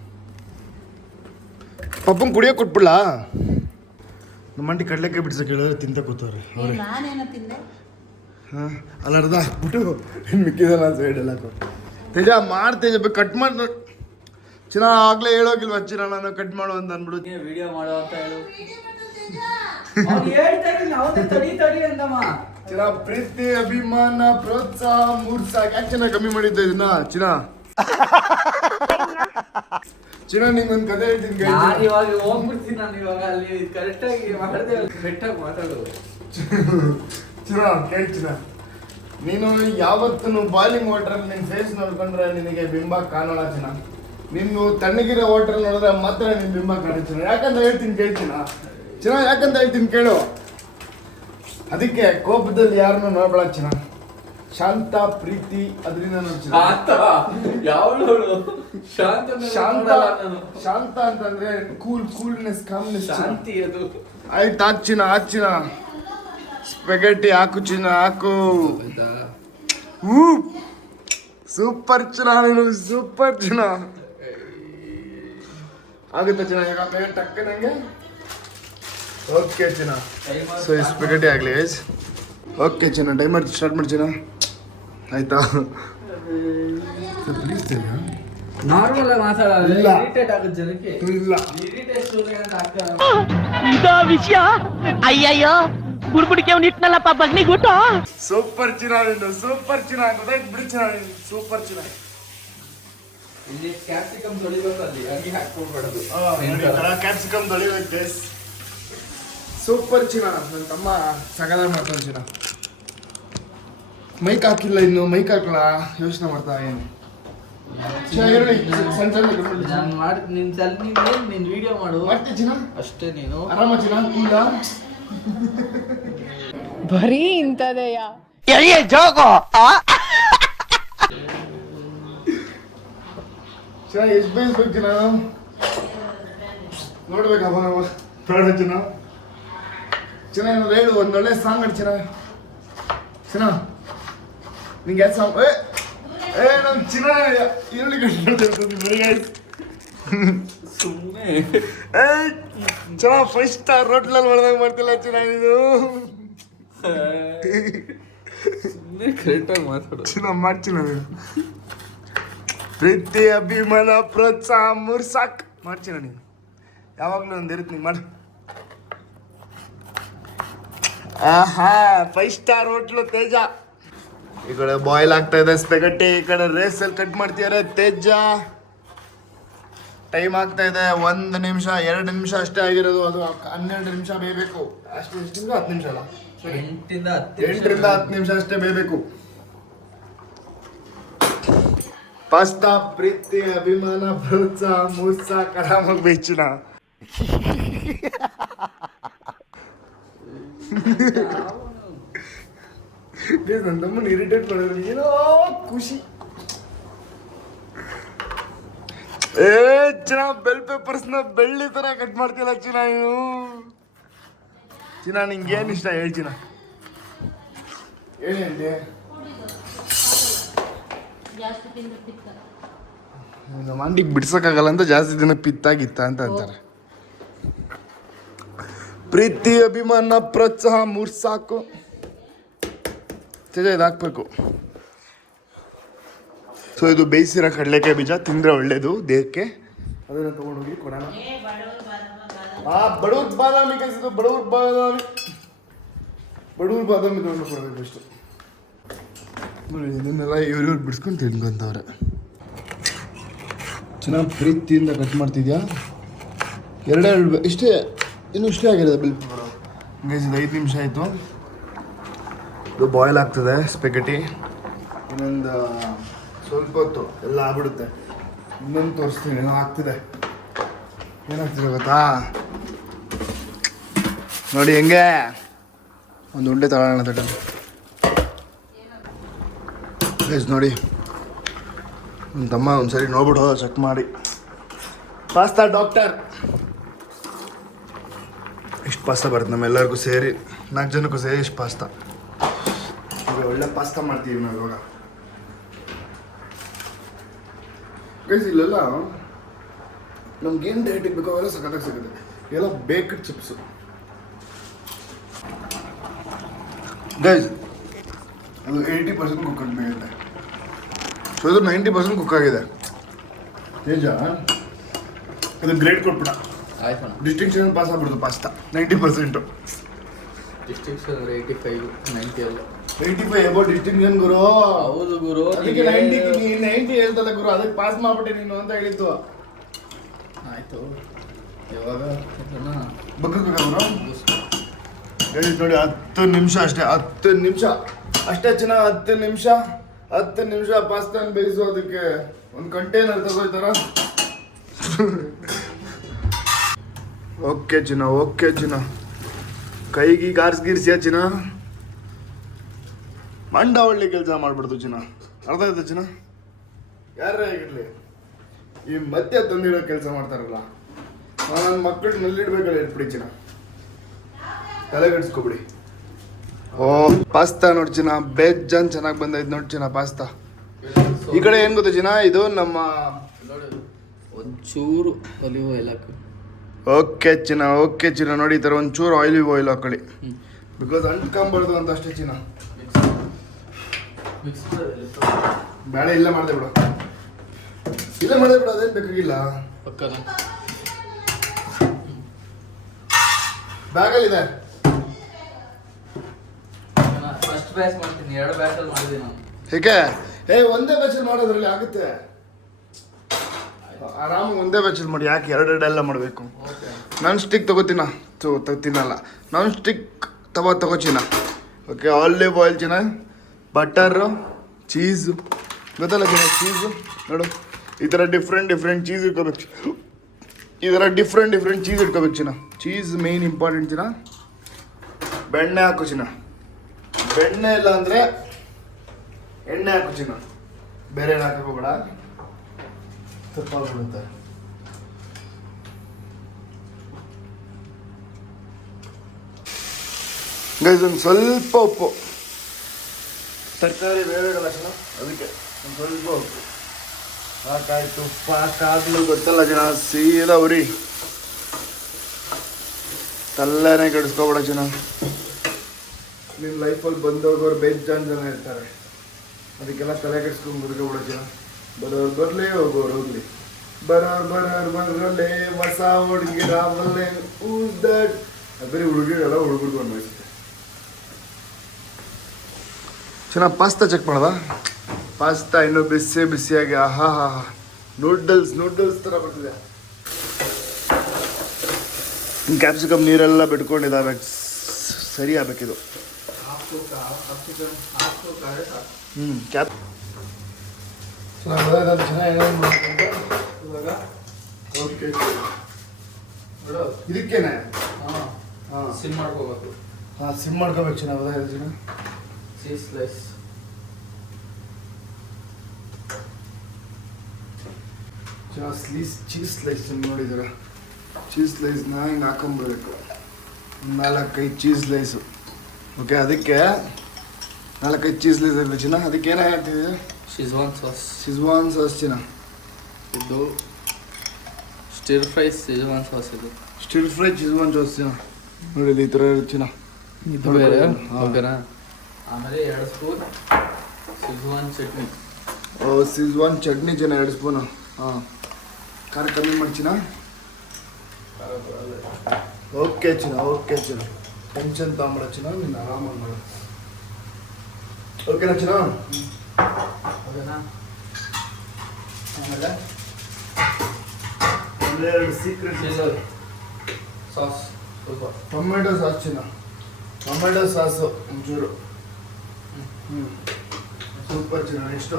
ಪಪ್ಪಂಗೆ ಕುಡಿಯೋಕೆ ಕೊಟ್ಬಿಡ್ಲಾ? ನಮ್ಮ ಮಂಟಿ ಕಡ್ಲೆಕಾಯಿ ಬಿಡ್ಸಕ್ಕೆ ಹೇಳಿದ್ರೆ ತಿಂತ ಕೂತವ್ರೆ ಅವ್ರೆ. ನಾನೇನೋ ತಿಂದೆ. ಹಾಂ, ಅಲ್ಲಿ ಅರ್ಧ ಹಾಕ್ಬಿಟ್ಟು ಮಿಕ್ಕಿದಲ್ಲ ಸೈಡ್ ಎಲ್ಲ ಕೊಟ್ಟು. ತೇಜ ಮಾಡ್ತೇಜ ಕಟ್ ಮಾಡಿ ಚಿನ್ನ. ಆಗ್ಲೇ ಹೇಳೋಗಿಲ್ವಾ ಚಿನ್ನ ನಾನು ಕಟ್ ಮಾಡು ಅಂತ ಅಂದ್ಬಿಡು. ವಿಡಿಯೋ ಮಾಡೋ ಅಂತ ಹೇಳು. ಚಿನ್ನ ಪ್ರೀತಿ, ಅಭಿಮಾನ, ಪ್ರೋತ್ಸಾಹ, ಮೂರ್ಸಾಕ್. ಯಾಕೆ ಚೆನ್ನಾಗಿ ಕಮ್ಮಿ ಮಾಡಿದ್ದೆ ಇದನ್ನ ಚಿನ್ನ? ಚಿನ್ನ ನಿಂಗೊಂದು ಕತೆ ಹೇಳ್ತೀನಿ. ಇವಾಗ ಹೋಗ್ಬಿಡ್ತೀನಿ ನಾನು. ಇವಾಗ ಅಲ್ಲಿ ಕರೆಕ್ಟಾಗಿ ಮಾತಾಡ್ದೆ, ಬೆಟ್ಟಾಗಿ ಮಾತಾಡು. ಚಿನ್ನ ಕೇಳಿ ಚಿನ್ನ, ನೀನು ಯಾವತ್ತು ಬಾಯ್ಲಿಂಗ್ ವಾಟರ್ ನಿನ್ನ ಫೇಸ್ ನೋಡ್ಕೊಂಡ್ರೆ ನಿನಗೆ ಬಿಂಬ ಕಾಣೋಣ ಚಿನ್ನ. ನೀನು ತಣ್ಣಗಿರೋ ವಾಟರ್ ನೋಡಿದ್ರೆ ಮಾತ್ರ ನಿನ್ನ ಬಿಂಬ ಕಾಣುತ್ತೆ. ಯಾಕಂತ ಹೇಳ್ತೀನಿ ಕೇಳ್ತೀನ ಚಿನ್ನ, ಯಾಕಂತ ಹೇಳ್ತೀನಿ ಕೇಳು. ಅದಕ್ಕೆ ಕೋಪದಲ್ಲಿ ಯಾರನ್ನು ನೋಡ್ಬೇಡ ಚಿನ್ನ. ಶಾಂತ ಪ್ರೀತಿ ಅದರಿಂದ ಯಾವಳು ಶಾಂತ ಶಾಂತ ಶಾಂತ ಅಂತಂದ್ರೆ ಕೂಲ್ನೆಸ್ ಕಾಮ್ನೆಸ್. ಶಾಂತಿ ಅದು. ಆಯ್ತು ಹಾಕ್ಚಿನ ಸ್ಪೆಗಟಿ ಹಾಕು ಚಿನ್ನ ಹಾಕು. ಸೂಪರ್ ಚಿನ್ನ, ನೀನು ಸೂಪರ್ ಚಿನ್ನ. ಆಗುತ್ತೆ ಚಿನ್ನ ಈಗ ಟಕ್ಕ ನಂಗೆ. ಓಕೆ ಚಿನ್ನ, ಸೊ ಸ್ಪೆಗಟಿ ಆಗಲಿ ಗೈಸ್. ಓಕೆ ಚಿನ್ನ, ಟೈಮರ್ ಸ್ಟಾರ್ಟ್ ಮಾಡಿ ಚಿನ್ನ. ಆಯ್ತಾ? ಪ್ಲೀಸ್ ನಾರ್ಮಲ್ ಆಗಿ ಮಾತಾಡೋದು ಇಲ್ಲ. ಇರಿಟೇಟ್ ಆಗುತ್ತೆ ಜನಕ್ಕೆ. ಇಲ್ಲ ಇರಿಟೇಟ್ ಆಗ್ತದೆ. ಇದೋ ವಿಷಯ. ಅಯ್ಯಯ್ಯೋ ಬುಡ್ಬುಡಿಕೆ ಇಟ್ನಲ್ಲಪ್ಪ ಬಗ್ನಿಗುಟ್ಟು. ಸೂಪರ್ ಚಿನ್ನ, ನೀನು ಸೂಪರ್ ಚಿನ್ನ. ಗೊತ್ತಾಯ್ತು ಬಿಡಿ ಚಿನ್ನ, ನೀನು ಸೂಪರ್ ಚಿನ್ನ. ಇಲ್ಲಿ ಕ್ಯಾಪ್ಸಿಕಮ್ ತೊಳಿಬೇಕು, ಅಲ್ಲಿ ಅಗಿ ಹಾಕ್ಕೊಡ್ಬಾರ್ದು. ಕ್ಯಾಪ್ಸಿಕಮ್ ತೊಳಿಬೇಕು. ಸೂಪರ್ ಚಿನ್ನ, ನನ್ನ ತಮ್ಮ ಸಗದ ಮಾಡ್ತಾನೆ ಚಿನ್ನ. ಮೈಕ್ ಹಾಕಿಲ್ಲ ಇನ್ನು, ಮೈಕ್ ಹಾಕಲ್ಲ ಯೋಚನೆ ಮಾಡ್ತಾ ಏನು. ನಾನು ಮಾಡಿ ನಿನ್ ವಿಡಿಯೋ ಮಾಡು ಮಾಡ್ತೀನಿ ಚಿನ್ನ. ಅಷ್ಟೇ. ನೀನು ಆರಾಮ ಚಿನ್ನ, ಇಲ್ಲ ಬರೀ ಇಂಥದೆಯ ಚಿನ್ನ. ಎಷ್ಟು ಬೇಯಿಸ್ಬೇಕು ಚಿನ್ನ? ನೋಡ್ಬೇಕಪ್ಪ ಬೇಡ ಚಿನ್ನ. ಚಿನ್ನ ಏನಾದ್ರು ಹೇಳು, ಒಂದೊಳ್ಳೆ ಸಾಂಗ್ ಅಡ್ ಚಿನ್ನ. ಚಿನ್ನ ನಿಂಗೆ ಯಾವ ಸಾಂಗ್? ನಮ್ಮ ಚಿನ್ನ ಈರುಳ್ಳಿ ಕಟ್ ಮಾಡ್ತಿರ್ತೀನಿ. ಸುಮ್ಮನೆ ಚಿನ್ನ 5 ಸ್ಟಾರ್ ಹೋಟ್ಲಲ್ಲಿ ಮಾಡ್ದಂಗೆ ಮಾಡ್ತಿಲ್ಲ ಚಿನ್ನ ಇದು. ಸುಮ್ಮನೆ ಕರೆಕ್ಟಾಗಿ ಮಾತಾಡು ಚಿನ್ನ. ಮಾಡ್ಚಿನ ನೀನು ಪ್ರೀತಿ ಅಭಿಮಾನ ಪ್ರೋತ್ಸಾಹ ಮೂರು ಸಾಕು. ಮಾಡ್ಚಿನ ನೀನು ಯಾವಾಗಲೂ ಒಂದು ಇರುತ್ತೆ ನೀನು ಮಾಡು. ಆಹಾ 5 ಸ್ಟಾರ್ ಹೋಟ್ಲು ತೇಜ. ಈ ಕಡೆ ಬಾಯ್ಲ್ ಆಗ್ತಾ ಇದೆ ಸ್ಪೆಗಟಿ, ಈ ಕಡೆ ರೇಸಲ್ಲಿ ಕಟ್ ಮಾಡ್ತಿದ್ದಾರೆ ತೇಜ. ಟೈಮ್ ಆಗ್ತಾ ಇದೆ 1 ನಿಮಿಷ 2 ನಿಮಿಷ ಅಷ್ಟೇ ಆಗಿರೋದು. ಅದು 12 ನಿಮಿಷ ಬೇಯಬೇಕು. ಅಷ್ಟು ಎಷ್ಟು ನಿಮಿಷ? 10 ನಿಮಿಷ ಅಲ್ಲ, 8ರಿಂದ 10 ನಿಮಿಷ ಅಷ್ಟೇ ಬೇಯಬೇಕು. ಪಾಸ್ತಾ ಪ್ರೀತಿ ಅಭಿಮಾನ ಪ್ರೋತ್ಸಾಹ ಮೂರ್ಸ ಕರಾಮಾಗಿ ಬೇಯಿಸಿನ. ನನ್ನ ತಮ್ಮನ ಇರಿಟೇಟ್ ಮಾಡಿದ್ರೆ ಏನೋ ಖುಷಿ. ಚಿನ್ನ ಬೆಲ್ ಪೇಪರ್ಸ್ನ ಬೆಳ್ಳಿ ತರ ಕಟ್ ಮಾಡ್ತಿಲ್ಲ ಚಿನ್ನ ನೀನು. ಚಿನ್ನ ನಿಂಗೆ ಏನು ಇಷ್ಟ ಹೇಳಿ ಚಿನ್ನ, ಹೇಳಿ ಅಂದೆ. ನಮ್ಮ ಮಂಡಿಗೆ ಬಿಡ್ಸಕ್ಕಾಗಲ್ಲ ಅಂತ ಜಾಸ್ತಿ ದಿನ ಪಿತ್ತಾಗಿತ್ತ ಅಂತ ಅಂತಾರೆ. ಪ್ರೀತಿ ಅಭಿಮಾನ ಪ್ರೋತ್ಸಾಹ ಮೂರು ಸಾಕು. ತೇಜ ಇದು ಹಾಕ್ಬೇಕು. ಸೊ ಇದು ಬೇಯಿಸಿರೋ ಕಡಲೆಕಾಯಿ ಬೀಜ ತಿಂದರೆ ಒಳ್ಳೇದು ದೇಹಕ್ಕೆ. ಅದನ್ನು ತೊಗೊಂಡೋಗಿ ಕೊಡೋಣ. ಬಡವ್ರ ಬಾದಾಮಿ ಕಲಿಸಿದ್ದು, ಬಡವ್ರ ಬಾದಾಮಿ ತೊಗೊಂಡು ಕೊಡಬೇಕು ಇಷ್ಟು. ಇದನ್ನೆಲ್ಲ ಇವ್ರು ಬಿಡಿಸ್ಕೊಂಡು ತಿನ್ಕೊಂತವ್ರೆ. ಚೆನ್ನಾಗಿ ಪ್ರೀತಿಯಿಂದ ಕಟ್ ಮಾಡ್ತಿದ್ಯಾ? 2 ಇಷ್ಟೇ, ಇನ್ನು ಇಷ್ಟೇ ಆಗಿರೋದು ಬಿಲ್ ಪೇಪರು. ಗೈಸ್ ಇದು 5 ನಿಮಿಷ ಆಯಿತು. ಇದು ಬಾಯ್ಲ್ ಆಗ್ತದೆ ಸ್ಪೆಗಟಿ. ಇನ್ನೊಂದು ಸ್ವಲ್ಪ ಹೊತ್ತು ಎಲ್ಲ ಆಗ್ಬಿಡುತ್ತೆ. ಇನ್ನೊಂದು ತೋರಿಸ್ತೀನಿ ಏನೋ ಆಗ್ತಿದೆ. ಏನಾಗ್ತಿದೆ ಗೊತ್ತಾ ನೋಡಿ, ಹೆಂಗೆ ಒಂದು ಉಂಡೆ ತಗೊಳ್ಳೋಣ ತಡ. ಗೈಸ್ ನೋಡಿ, ನನ್ನ ತಮ್ಮ ಒಂದ್ಸರಿ ನೋಡ್ಬಿಟ್ಟು ಚೆಕ್ ಮಾಡಿ. ಪಾಸ್ತಾ ಡಾಕ್ಟರ್ ಇಷ್ಟು ಪಾಸ್ತಾ ಬರುತ್ತೆ ನಮ್ಮೆಲ್ಲರಿಗೂ ಸೇರಿ, 4 ಜನಕ್ಕೂ ಸೇರಿ ಇಷ್ಟು ಪಾಸ್ತಾ. ಈಗ ಒಳ್ಳೆ ಪಾಸ್ತಾ ಮಾಡ್ತೀವಿ ನಾವು ಇವಾಗ. ಗೈಸ್ ಇಲ್ಲೆಲ್ಲ ನಮ್ಗೇನು ಡೈಟಿಗೆ ಬೇಕೋ ಅವೆಲ್ಲ ಸಖತ್ತಾಗಿ ಸಿಗುತ್ತೆ. ಎಲ್ಲ ಬೇಕ್ಡ್ ಚಿಪ್ಸು. ಗೈಸ್ ಅದು 80% ಕುಕ್ ಆಗಬೇಕಂತೆ. ಸೊ ಇದು 90% ಕುಕ್ ಆಗಿದೆ. ತೇಜ ಇದು ಗ್ರೇಡ್ ಕೊಟ್ಬಿಡ. ಆಯ್ತು ಡಿಸ್ಟಿಂಕ್ಷನ್ ಪಾಸ್ ಆಗ್ಬಿಡ್ತು ಪಾಸ್ತಾ 90%. ಡಿಸ್ಟಿಂಕ್ಷನ್ 85 90 ಅಲ್ಲ 85 ಅಬೌಟ್ ಡಿಸ್ಟಿಂಕ್ಷನ್ ಗುರು. ಹೌದು ಗುರು. ಅದಕ್ಕೆ 90 ಹೇಳ್ತಲ್ಲ ಗುರು, ಅದಕ್ಕೆ ಪಾಸ್ ಮಾಡ್ಬಿಟ್ಟೆ ನೀನು ಅಂತ ಹೇಳಿದ್ದು. ಆಯ್ತು ಯಾವಾಗ ಬಗ್ಗಬೇಕಾ ಗುರು? ಹೇಳಿ ನೋಡಿ 10 ನಿಮಿಷ ಅಷ್ಟೇ, 10 ನಿಮಿಷ ಅಷ್ಟೇ ಚಿನ್ನ. 10 ನಿಮಿಷ ಪಾಸ್ತಾನ ಬೇಯಿಸೋದಕ್ಕೆ ಒಂದು ಕಂಟೈನರ್ ತಗೋಯ್ತಾರ. ಓಕೆ ಚಿನ್ನ ಕೈಗೆ ಗಾರ್ಸ್ಗಿರ್ಸಿಯಾ ಚಿನ್ನ? ಮಂಡ ಒಳ್ಳೆ ಕೆಲಸ ಮಾಡ್ಬಿಡ್ತು ಚಿನ್ನ. ಅರ್ಥ ಆಯ್ತಾ ಚಿನ್ನ? ಯಾರೇ ಆಗಿರ್ಲಿ ಈ ಮಧ್ಯ ತಂದಿಡೋ ಕೆಲಸ ಮಾಡ್ತಾರಲ್ಲ, ನನ್ನ ಮಕ್ಕಳು ನಲ್ಲಿಡ್ಬೇಕಲ್ಲ, ಇಟ್ಬಿಡಿ ಚಿನ್ನ, ತಲೆಗಡ್ಸ್ಕೊಬಿಡಿ. ಓ ಪಾಸ್ತಾ ನೋಡಿ ಚಿನ್ನ, ಬೇಜಾನ್ ಚೆನ್ನಾಗಿ ಬಂದೈತೆ ನೋಡಿ ಚಿನ್ನ ಪಾಸ್ತಾ. ಈ ಕಡೆ ಏನು ಗೊತ್ತಾ ಚಿನ್ನ, ಇದು ನಮ್ಮ ಒಂಚೂರು ಒಲಿವ್ ಆಯಿಲ್ ಹಾಕು. ಓಕೆ ಚಿನ್ನ ನೋಡಿ, ಈ ಥರ ಒಂಚೂರು ಆಯಿಲಿವ್ ಆಯಿಲ್ ಹಾಕೊಳ್ಳಿ, ಬಿಕಾಸ್ ಅಂಟ್ಕೊಂಬಾರ್ದು ಅಂತ ಅಷ್ಟೇ ಚಿನ್ನ. ಬೇಡ, ಇಲ್ಲ ಮಾಡಿದೆ ಬಿಡು, ಇಲ್ಲ ಮಾಡಿದೆ ಬಿಡು, ಅದೇನು ಬೇಕಾಗಿಲ್ಲ. ಪಕ್ಕನ ಬ್ಯಾಗಲ್ಲಿದೆ. ಫಸ್ಟ್ ಬ್ಯಾಚ್ ಮಾಡ್ತೀನಿ, 2 ಬ್ಯಾಚಲ್ಲಿ ಮಾಡಿದೆ ನಾನು. ಹೇಗೆ? ಒಂದೇ ಬ್ಯಾಚಲ್ಲಿ ಮಾಡೋದ್ರಲ್ಲಿ ಆಗುತ್ತೆ, ಆರಾಮಾಗಿ ಒಂದೇ ಬ್ಯಾಚಲ್ಲಿ ಮಾಡಿ. ಯಾಕೆ ಎರಡೆರಡೆಲ್ಲ ಮಾಡಬೇಕು? ನಾನ್ ಸ್ಟಿಕ್ ತಗೋತೀನ, ತಿನ್ನಲ್ಲ. ನಾನ್ ಸ್ಟಿಕ್ ತಗೋಚಿನ. ಓಕೆ, ಆಲಿವ್ ಆಯಿಲ್ ಚಿನ್ನ, ಬಟರು, ಚೀಸು, ಗೊತ್ತಲ್ಲ ಚಿನ್ನ ಚೀಸು. ನೋಡು, ಈ ಥರ ಡಿಫ್ರೆಂಟ್ ಚೀಸ್ ಇಟ್ಕೋಬೇಕು. ಈ ಥರ ಡಿಫ್ರೆಂಟ್ ಚೀಸ್ ಇಟ್ಕೋಬೇಕು ಚಿನ್ನ. ಚೀಸ್ ಮೇಯ್ನ್ ಇಂಪಾರ್ಟೆಂಟ್ ಚಿನ್ನ. ಬೆಣ್ಣೆ ಹಾಕು ಚಿನ್ನ, ಬೆಣ್ಣೆ ಇಲ್ಲ ಅಂದರೆ ಎಣ್ಣೆ ಹಾಕು ಚಿನ್ನ, ಬೇರೆ ಏನು ಹಾಕೋಬೇಡ, ತಪ್ಪಾಗ್ಬಿಡುತ್ತೆ. ಗೈಸ್ ಒಂದು ಸ್ವಲ್ಪ ಉಪ್ಪು, ತರಕಾರಿ ಬೇರೆಗಲ್ಲ ಜನ, ಅದಕ್ಕೆ ಒಂದು ಸ್ವಲ್ಪ ಉಪ್ಪು ಹಾಕಾಯ್ತು. ಉಪ್ಪು ಹಾಕಾದ್ಮೇಲೆ ಗೊತ್ತಲ್ಲ ಜನ, ಸೀದಾ ಉರಿ, ತಲೆನೇ ಕೆಡಿಸ್ಕೊಬೇಡ ಜನ. ನಿಮ್ಮ ಲೈಫಲ್ಲಿ ಬಂದೋಗೋರು ಬೇಜಾನ್ ಜನ ಇರ್ತಾರೆ, ಅದಕ್ಕೆಲ್ಲ ತಲೆ ಕೆಡಿಸ್ಕೊಂಡು ಮುದ್ಕೋಬೇಡ ಜನ. ಬರೋರು ಬರಲಿ, ಹೋಗೋರು ಹೋಗ್ಲಿ, ಬರೋರ್ಲೆ ಹೊಸ ಹುಡುಗಿ ರಾವಲ್ಲೇ ಊಸ್ ದಟ್. ಅದೇ ಹುಡುಗಿರಲ್ಲ, ಹುಡುಗರು ಅನ್ವಯಿಸುತ್ತೆ. ಚೆನ್ನಾಗಿ ಪಾಸ್ತಾ ಚೆಕ್ ಮಾಡ್ದ. ಪಾಸ್ತಾ ಇನ್ನೂ ಬಿಸಿಯಾಗಿ, ಆಹಾ ಹಾ ಹಾ, ನೂಡಲ್ಸ್ ಥರ ಬರ್ತಿದೆ. ಕ್ಯಾಪ್ಸಿಕಮ್ ನೀರೆಲ್ಲ ಬಿಟ್ಕೊಂಡಿದ್ದಾವೆ, ಸರಿ ಆಗ್ಬೇಕಿದು. ಕ್ಯಾಪ್ ಇದಕ್ಕೇನೆ ಸಿಮ್ ಮಾಡ್ಕೋಬೇಕು. ಸಿಮ್ ಮಾಡ್ಕೋಬೇಕು ಚೆನ್ನಾಗಿ. ಚೀಸ್ ಸ್ಲೈಸ್ ಚೀಸ್ ಸ್ಲೈಸ್ ನೋಡಿದಾರ. ಚೀಸ್ ಸ್ಲೈಸ್ನ ಹಿಂಗೆ ಹಾಕೊಂಬಿಡ್ಬೇಕು, 4-5 ಚೀಸ್ ಸ್ಲೈಸು. ಓಕೆ, ಅದಕ್ಕೆ 4-5 ಚೀಸ್ ಸ್ಲೈಸ್ ಇರಲಿ ಚಿನ್ನ. ಅದಕ್ಕೆ ಏನೇ ಹಾಕ್ತಿದ್ದೀವಿ? ಶಿಜ್ವಾನ್ ಸಾಸ್ ಚಿನ್ನ. ಇದು ಸ್ಟಿರ್ ಫ್ರೈ ಶಿಜ್ವಾನ್ ಸಾಸ್. ಇದು ಸ್ಟಿರ್ ಫ್ರೈ ಶಿಜ್ವಾನ್ ಸಾಸ್ ಚಿನ್ನ. ನೋಡಿ ಈ ಥರ ಚಿನ್ನ, ಇದು ಬೇರೆ. ಓಕೆನಾ? ಆಮೇಲೆ 2 ಸ್ಪೂನ್ ಶಿಜ್ವಾನ್ ಚಟ್ನಿ. ಶಿಜ್ವಾನ್ ಚಟ್ನಿ ಚಿನ್ನ, 2 ಸ್ಪೂನು. ಹಾಂ, ಖಾರ ಕಮ್ಮಿ ಮಾಡಿ ಚಿನ್ನ. ಓಕೆ ಚಿನ್ನ, ಟೆನ್ಷನ್ ತಗೊಂಬಿಡ ಚಿನ್ನ, ನೀನು ಆರಾಮಾಗಿ ಮಾಡು. ಓಕೆನಾ ಚಿನ್ನ? ಓಕೆನಾ? ಆಮೇಲೆ 2 ಸೀಕ್ರೆಟ್ ಸಾಸ್, ಸ್ವಲ್ಪ ಟೊಮೆಟೊ ಸಾಸ್ ಚಿನ್ನ. ಟೊಮೆಟೊ ಸಾಸು ಒಂಚೂರು. ಸೂಪರ್ ಚಿನ್ನ. ನೆಕ್ಸ್ಟು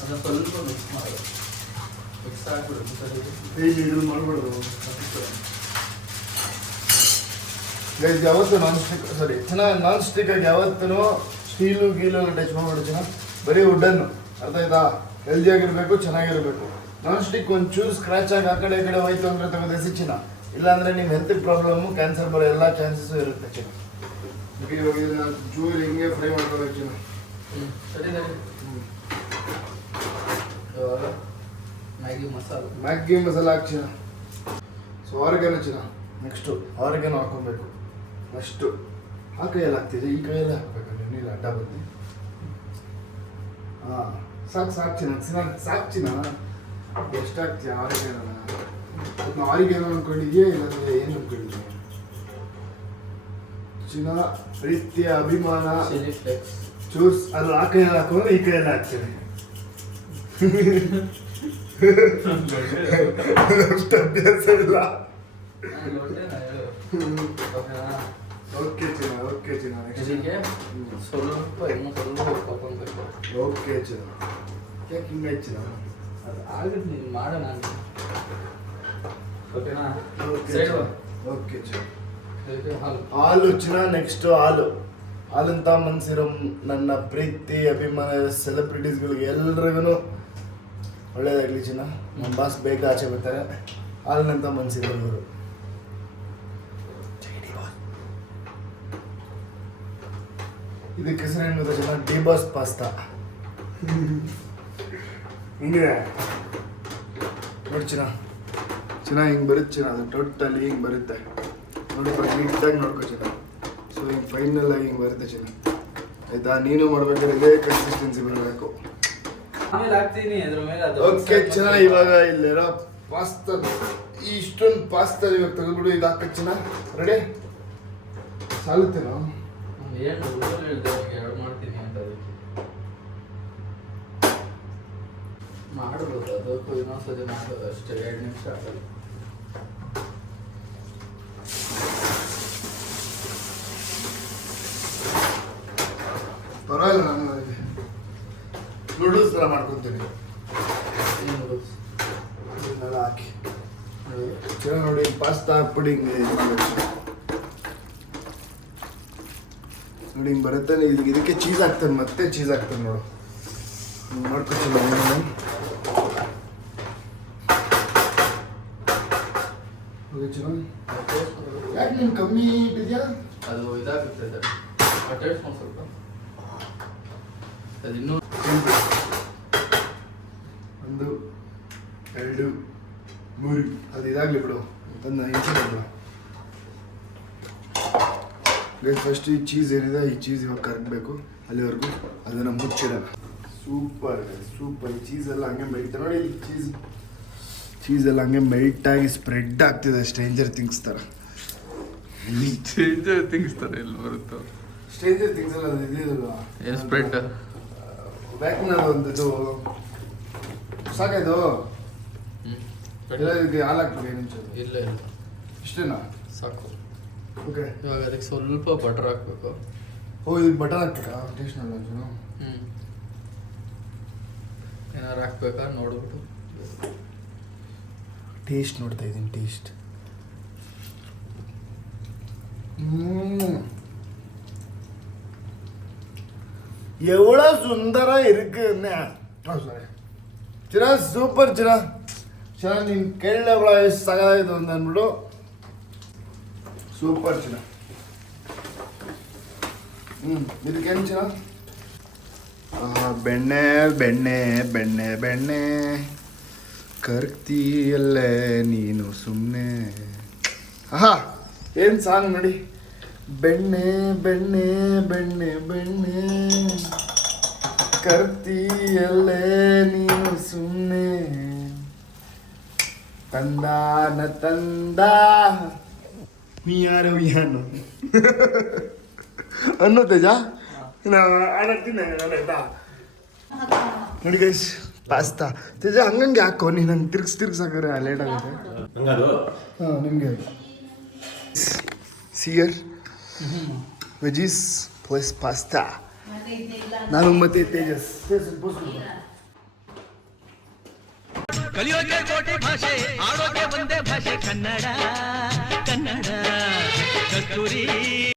ಅದನ್ನು ಸ್ವಲ್ಪ ಮಿಕ್ಸ್ ಮಾಡೋದು. ಮಿಕ್ಸ್ ಆಗಿಬಿಡುತ್ತೆ. ಇದು ಮಾಡ್ಬಿಡೋದು. ಗೈಸ್ ಯಾವತ್ತು ನಾನ್ ಸ್ಟಿಕ್ ಆಗಿ ಯಾವತ್ತೂ ಸ್ಟೀಲು ಗೀಲೆಲ್ಲ ಟಚ್ ಮಾಡ್ಬಿಡು ಚಿನ್ನ. ಬರೀ ವುಡ್ಡನ್ನು, ಅರ್ಥ ಆಯ್ತಾ? ಹೆಲ್ದಿಯಾಗಿರ್ಬೇಕು, ಚೆನ್ನಾಗಿರ್ಬೇಕು. ನಾನ್ ಸ್ಟಿಕ್ ಒಂಚೂರು ಸ್ಕ್ರ್ಯಾಚ್ ಆಗಿ ಆ ಕಡೆ ಈ ಕಡೆ ಹೋಯ್ತು ಅಂದರೆ ತೆಗೆದು ಚಿನ್ನ. ಇಲ್ಲಾಂದರೆ ನಿಮ್ಮ ಹೆಲ್ತ್ ಪ್ರಾಬ್ಲಮ್ಮು, ಕ್ಯಾನ್ಸರ್ ಬರೋ ಎಲ್ಲ ಚಾನ್ಸಸ್ಸು ಇರುತ್ತೆ ಚಿನ್ನ. ಇವಾಗ ಇದನ್ನ ಚೂರು ಹಿಂಗೆ ಫ್ರೈ ಮಾಡ್ಕೋಬೇಕು ಚಿನ್ನ. ಸರಿ. ಇವಾಗ ಮ್ಯಾಗಿ ಮಸಾಲ ಹಾಕಿ ಚಿನ್ನ. ಸೊ ಆರ್ಗ್ಯಾನೋ ಚಿನ್ನ. ನೆಕ್ಸ್ಟು ಆರ್ಗ್ಯಾನೋ ಹಾಕೊಬೇಕು. ಅಷ್ಟು ಆ ಕೈಯಲ್ಲಿ ಹಾಕ್ತಿದ್ದೆ, ಈ ಕೈಯಲ್ಲೇ ಹಾಕ್ಬೇಕಂದ್ರೆ ನೀರು ಅಡ್ಡ ಬಂದು. ಹಾಂ, ಸಾಕು ಚಿನ್ನ. ಎಷ್ಟು ಹಾಕ್ತೀಯ ಆರಿಗೇನೋನ? ಅದನ್ನ ಆರಿಗೇನೋ ಅಂದ್ಕೊಂಡಿದ್ಯಾ, ಇಲ್ಲಾಂದರೆ ಏನು ಅಂದ್ಕೊಂಡಿದ್ಯಾ ಚಿನ್ನ? ಪ್ರೀತಿಯ ಅಭಿಮಾನ ಚೂಸ್ ಅದು ಆ ಕೈಯಲ್ಲಿ ಹಾಕೋದ್ರೆ ಈ ಕೈಯಲ್ಲಿ ಹಾಕ್ತೀನಿ. ಅಷ್ಟು ಅಭ್ಯಾಸ ಇಲ್ಲ. ಓಕೆ ಚಿನ್ನ. ಸ್ವಲ್ಪ ಓಕೆ ಚಿನ್ನ. ಯಾಕೆ ಹಿಂಗೆ ಚಿನ್ನ? ಅದು ಆಗುತ್ತೆ, ನೀನು ಮಾಡೋಣ. ಓಕೆನಾ? ಓಕೆ ಚಿನ್ನ. ಹಾಲು ಚಿನ್ನ. ನೆಕ್ಸ್ಟು ಹಾಲು ಹಾಲಂತ ಮನ್ಸಿರೋ ನನ್ನ ಪ್ರೀತಿ ಅಭಿಮಾನ ಸೆಲೆಬ್ರಿಟೀಸ್ಗಳಿಗೆ ಎಲ್ರಿಗೂ ಒಳ್ಳೇದಾಗಲಿ ಚಿನ್ನ. ನಮ್ಮ ಬಾಸ್ ಬೇಗ ಆಚೆ ಬರ್ತಾರೆ. ಹಾಲಿನಂತ ಮನ್ಸಿರೋ ಇವರು. ಇದಕ್ಕೆ ಹೆಸರು ಏನು ಗೊತ್ತಾ ಚಿನ್ನ? D boss pasta. ಹಿಂಗಿದೆ ನೋಡಿ ಚಿನ್ನ. ಚೆನ್ನಾಗಿ ಹಿಂಗೆ ಬರುತ್ತೆ ಚಿನ್ನ. ಅದು ಟೋಟಲಿ ಹಿಂಗೆ ಬರುತ್ತೆ ನೋಡ್ಕೊ, ನೀಟಾಗಿ ನೋಡ್ಕೊ ಚಿನ್ನ. ಸೊ ಹಿಂಗೆ ಫೈನಲ್ ಆಗಿ ಹಿಂಗೆ ಬರುತ್ತೆ ಚಿನ್ನ. ಆಯ್ತಾ? ನೀನು ಮಾಡ್ಬೇಕಾದ್ರೆ ಇದೇ ಕನ್ಸಿಸ್ಟೆನ್ಸಿ ಬರಬೇಕು. ಆಮೇಲೆ ಹಾಕ್ತೀನಿ ಅದ್ರ ಮೇಲೆ ಅದು. ಓಕೆ ಚಿನ್ನ, ಇವಾಗ ಇಲ್ಲಿರೋ ಪಾಸ್ತಾ ಇಷ್ಟೊಂದು ಪಾಸ್ತಾ ಇವಾಗ ತೆಗೆದ್ಬಿಡು. ಇದು ಹಾಕ ಚಿನ್ನ. ರೆಡಿ? ಸಾಲುತ್ತೇನೋ? ಏನು ಹೇಳಿದೆ ಎರಡು ಮಾಡ್ತೀನಿ ಅಂತ. ಅದಕ್ಕೆ ಮಾಡ್ಬೋದು, ಅದಕ್ಕೂ ಇನ್ನೊಂದ್ಸತಿ ಮಾಡೋದು ಅಷ್ಟೇ. 2 ನಿಮಿಷ ಆಗಲ್ಲ. ಪರವಾಗಿಲ್ಲ, ನಾನು ಅದಕ್ಕೆ ನೂಡಲ್ಸ್ ಥರ ಮಾಡ್ಕೊತೀನಿ. ಇದನ್ನೆಲ್ಲ ಹಾಕಿ ಚಿನ್ನ ನೋಡಿ. ಪಾಸ್ತಾ ಹಾಕ್ಬಿಡಿ ಹಿಂಗೆ ಇದು ಮಾಡ್ಬೇಕು ನೋಡಿ. ಹಿಂಗೆ ಬರುತ್ತೆ. ಇದಕ್ಕೆ ಚೀಸ್ ಹಾಕ್ತಾನೆ, ಮತ್ತೆ ಚೀಸ್ ಹಾಕ್ತಾನೆ ನೋಡು. ಹಿಂಗೆ ಮಾಡ್ಕೊತೀನಿ ನಾನು. ಯಾಕೆ ನೀನು ಕಮ್ಮಿ ಇಟ್ಟಿದ್ಯಾ? ಅದು ಇದಾಗುತ್ತೆ ಅದು. ಟೇಸ್ಟ್ ಒಂದು ಸ್ವಲ್ಪ ಅದು ಇನ್ನೂ 1 2 3 ಅದು ಇದಾಗಲಿ ಬಿಡು. ಅದನ್ನ ಬಿಡು. ಫಸ್ಟ್ ಈ ಚೀಸ್ ಏನಿದೆ, ಈ ಚೀಸ್ ಇವಾಗ ಕರಗಬೇಕು. ಅಲ್ಲಿವರೆಗೂ ಅದನ್ನು ಮುಚ್ಚಿಡೋಣ. Super super. ಈ ಚೀಸ್ ಎಲ್ಲ ಹಂಗೆ ಮೆಲ್ಟ್ ನೋಡಿ. ಈ ಚೀಸ್ ಎಲ್ಲ ಹಂಗೆ ಮೆಲ್ಟಾಗಿ ಸ್ಪ್ರೆಡ್ ಆಗ್ತಿದೆ. ಸ್ಟ್ರೇಂಜರ್ ಥಿಂಗ್ಸ್ ಥರ. ಚೇಂಜರ್ ಥಿಂಗ್ಸ್ ಥರ ಎಲ್ಲಿ ಬರುತ್ತೋ. ಸ್ಟ್ರೇಂಜರ್ ಥಿಂಗ್ಸ್ ಎಲ್ಲ ಅದು ಇದೆಯಲ್ಲ, ಏನು ಸ್ಪ್ರೆಡ್ ವ್ಯಾಕ್ಯೂಮ್ನ ಒಂದು ಇದು ಸಾಕಾಯ್ತು. ಎಲ್ಲ ಇದಕ್ಕೆ ಹಾಲು ಹಾಕ್ಬೇಕು. ಏನು ನಿಮಿಷ ಇಲ್ಲ ಇಲ್ಲ ಇಷ್ಟೇನಾ? ಸಾಕು. ಓಕೆ, ಇವಾಗ ಅದಕ್ಕೆ ಸ್ವಲ್ಪ ಬಟರ್ ಹಾಕ್ಬೇಕು. ಓ ಇದಕ್ಕೆ ಬಟರ್ ಹಾಕ್ಬೇಕಾ? ಟೇಸ್ಟ್ ನೋಡೋಣ. ಏನಾರು ಹಾಕ್ಬೇಕಾ ನೋಡ್ಬಿಟ್ಟು. ಟೇಸ್ಟ್ ನೋಡ್ತಾ ಇದ್ದೀನಿ. ಟೇಸ್ಟ್ எவ்வளோ சுந்தரா இருக்குன்னு ಚಿರ ಸೂಪರ್ ಚಿರ. ಚಿರ ನೀನು ಕೇಳಲೇ ಅವಳ ಎಷ್ಟು ಸಗಾಯಿತು ಅಂತ ಅಂದ್ಬಿಡು. ಸೂಪರ್ ಚಿರ. ಇದಕ್ಕೇನು ಚಿರ? ಬೆಣ್ಣೆ ಬೆಣ್ಣೆ ಬೆಣ್ಣೆ ಬೆಣ್ಣೆ ಕರ್ತೀಯಲ್ಲೇ ನೀನು ಸುಮ್ಮನೆ. ಆಹಾ ಏನು ಸಾಂಗ್ ನೋಡಿ. ಬೆಣ್ಣೆ ಬೆಣ್ಣೆ ಬೆಣ್ಣೆ ಬೆಣ್ಣೆ ಕರ್ತೀಯಲ್ಲೇ ನೀನು ಸುಮ್ಮನೆ. ತಂದಾನ ತಂದ ಮಿಯಾರ ಮಿಯಾನು ಅನ್ನೋ ತೇಜ. ಆಡತ್ತೀನಿ ನೋಡಿ ಗೈಸ್ ಪಾಸ್ತಾ. ತೇಜ ಹಂಗಂಗೆ ಹಾಕೋ ನೀನು. ನಂಗೆ ತಿರ್ಗ್ಸ್ ಹಾಕಿದ್ರೆ ಲೇಟ್ ಆಗುತ್ತೆ. ಹಾಂ ನಿಮಗೆ ಸಿಯರ್ ವೆಜೀಸ್ ಪ್ಲಸ್ ಪಾಸ್ತಾ. ನಾನು ಮತ್ತೆ ತೇಜಸ್. ಕಲಿಯೋಕೆ ಕೋಟಿ ಭಾಷೆ ಆಡೋಕೆ ಒಂದೇ ಭಾಷೆ ಕನ್ನಡ ಕನ್ನಡ ಕಸ್ತೂರಿ